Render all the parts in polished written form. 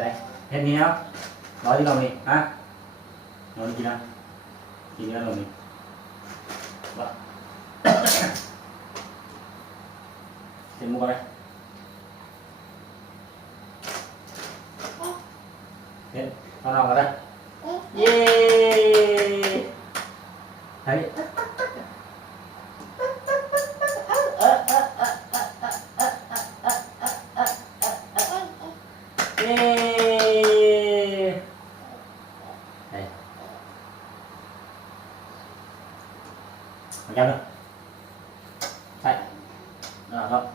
đây hết đi nhá nói đi lòng đi á nói đi kỹ năng lòng đi thêm mua đây hết con lòng vào đây yeah thấy Nhắm nữa chạy không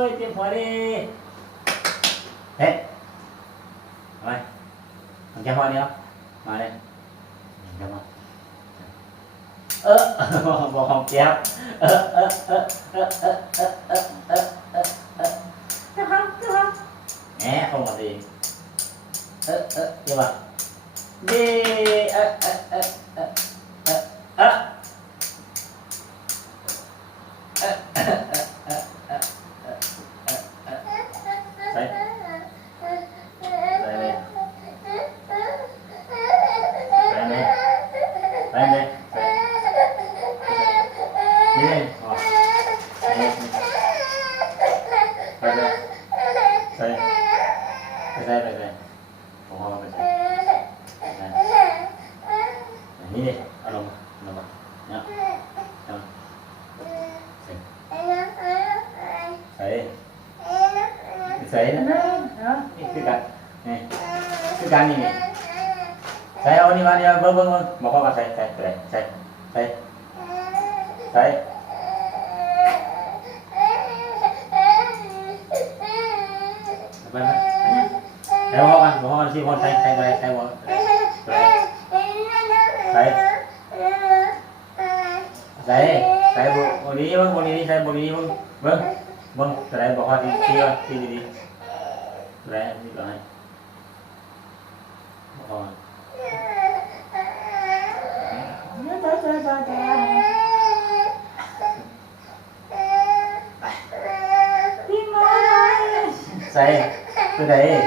ơi tiếp khỏi đi hết rồi thằng cha hoa đi không mà đây chăm không bỏ không chép nè không là gì nhưng mà đi ini deh, alom, ya, sấy đó, cái canh này, sấy ô đi vào đi, vâng, một con vào sấy, theo hoa con xin con thay một, sấy bộ đi vâng, sấy bỏ hoa thì đi, đấy đi vào này, bỏ hoa. Sấy từ đấy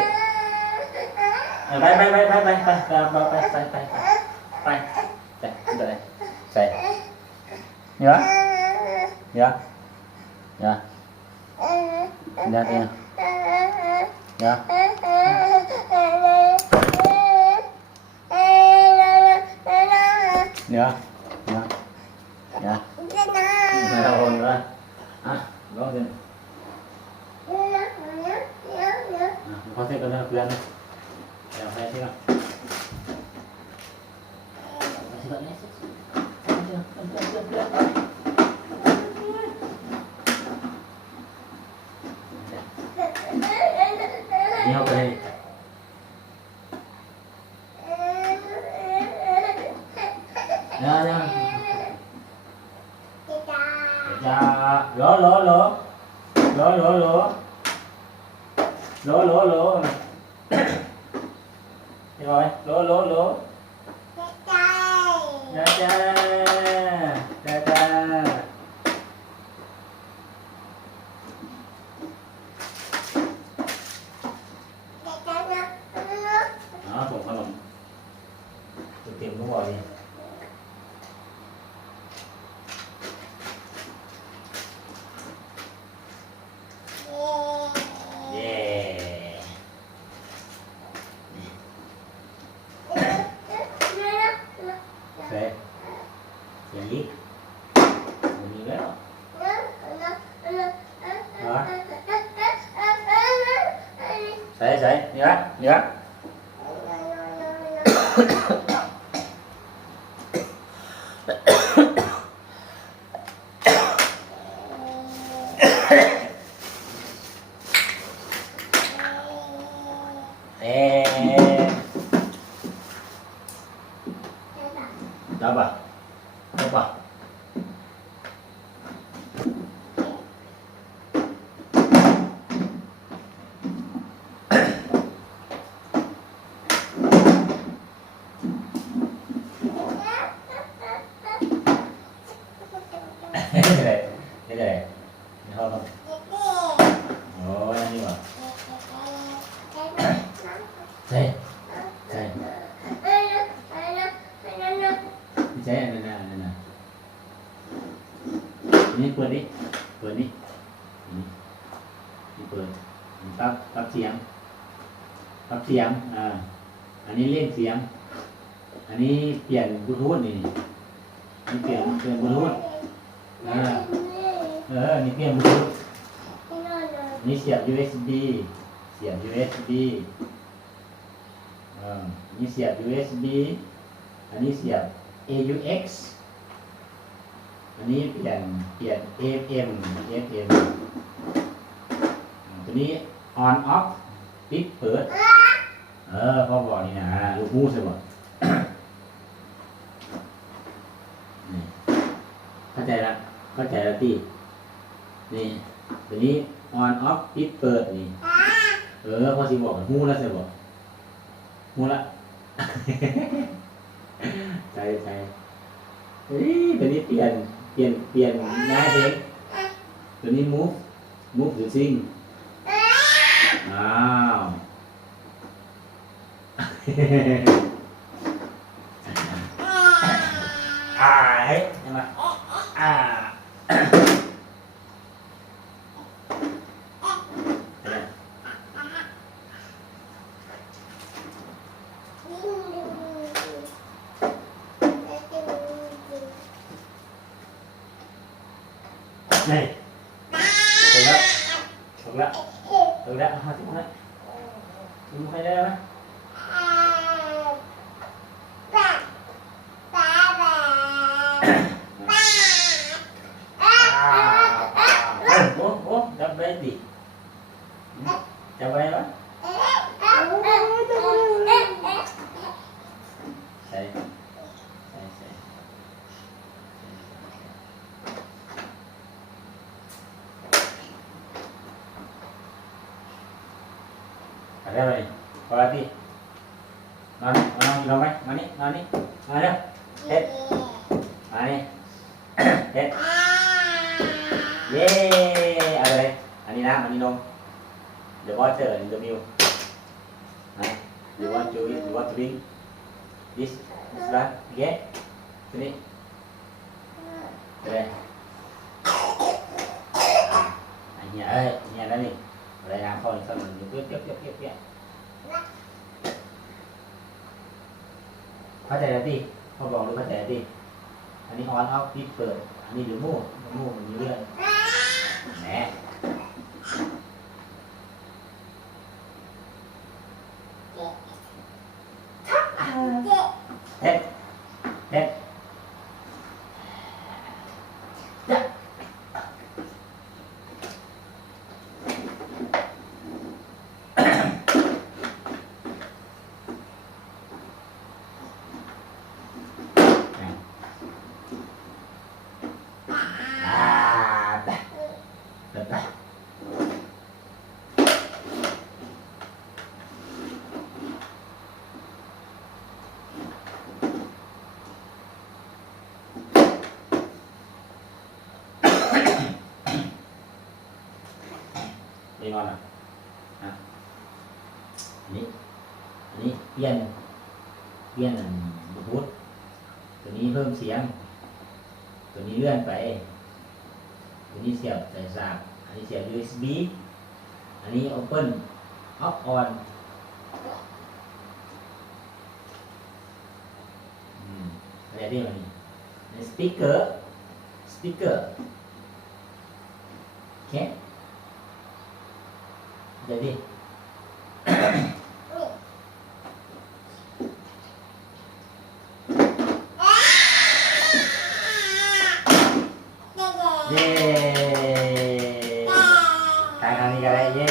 bay từ đây sấy nhớ nhớ nhớ nhớ nhớ nhớ hồn nữa đó thì có thể cần được quyền đèo hay thế không đi học đây nha dạ lỗ đi rồi lỗ cha đó cũng không tôi tìm đúng rồi Đấy, nhớ. Coba. Thế này ท่อลงโอ้ยนี่วะใช่ใช่ใช่นั่นนี่เปิดนี่เปิดนี่นี่เปิดปรับเสียงอันนี้เล่นเสียงอันนี้เปลี่ยนบลูทูธนี่เปลี่ยนบลูทูธนี่เปลี่ยนบลูทูธนี่เสียบ USB นี่เสียบ USB อันนี้เสียบ AUX อันนี้เปลี่ยน FM ตัวนี้ on off ปิดเปิดพ่อบอกนี่นะลูกมูใช่ป่ะเข้าใจแล้วตีนี่ตัวนี้ on off ปิดเปิดนี่พอสิบอกมูแล้วใช่ป่ะมูละใจตัวนี้เปลี่ยนง่ายเองตัวนี้ move หรือซิงอ้าวเฮ้ยยังไงนี่ถูกแล้วมาถึงแล้วมึงใครได้ไหมโอ้จับได้ดิจับไว้ไหมใช่อะไรไปพอแล้วที่มาลงไหมมานี่มาเร็วเฮ็ดมานี่เฮ็ดเย้อะไรอันนี้น้ำอันนี้นม The water in the milk you want to drink this one okay ตัวนี้อะไรเฮียแล้วนี่อะไรน้ำเข้าอีกสักหนึ่งเก็บเข้าใจแล้วดิเขาบอกหรือเข้าใจดิอันนี้ออนออฟปิดเปิดอันนี้เดี๋ยวมู่มันมีเรื่องแหมเฮ็ดนี่ก่อนนะอันนี้เปลี่ยนบลูทูธตัวนี้เพิ่มเสียงตัวนี้เลื่อนไปตัวนี้เสียบสายสากอันนี้เสียบ USB อันนี้ Open Off On อะไรเรียกว่านี่สปีกเกอร์โอเคเดี๋ยวดิเย้ทางนี้ก็ได้เย้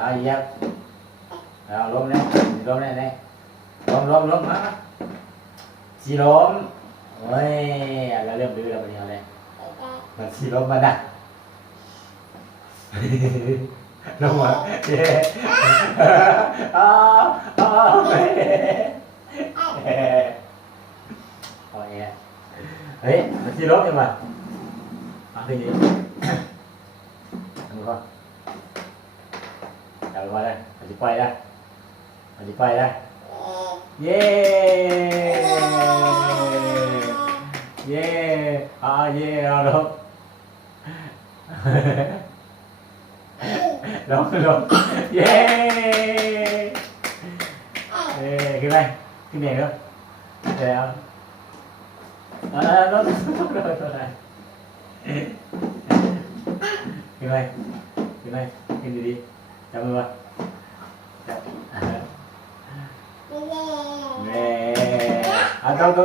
เอาอีกครับเอาล้มเลยล้มมาสีล้มโอ้ยเราเริ่มดื้อแล้ววันนี้เอาเลย มันสีลมมาดักลงมาเย้อ้าวอ้าวเฮ้ยเฮ้ยมันสีลมยังไงมาขึ้นดิมึงก็จับมาเลยมันจะไปได้มันจะไปได้เย้เย้เย้เอาลงลงเย้ขึ้นไปขึ้นเองแล้วเดี๋ยวลงขึ้นไปขึ้นดีๆจับมือมาจับเย้ต้องดู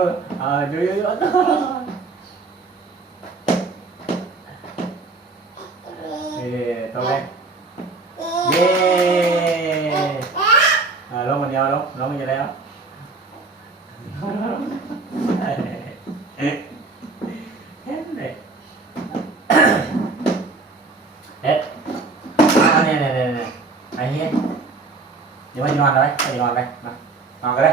ตรงไหนเย้ลงมันยาวลงมันจะแล้วเฮ็ดเลยเฮ็ดเนี่ยไอ้เฮ็ดเดี๋ยวมันนอนเลยไปนอนไปนอนก็ได้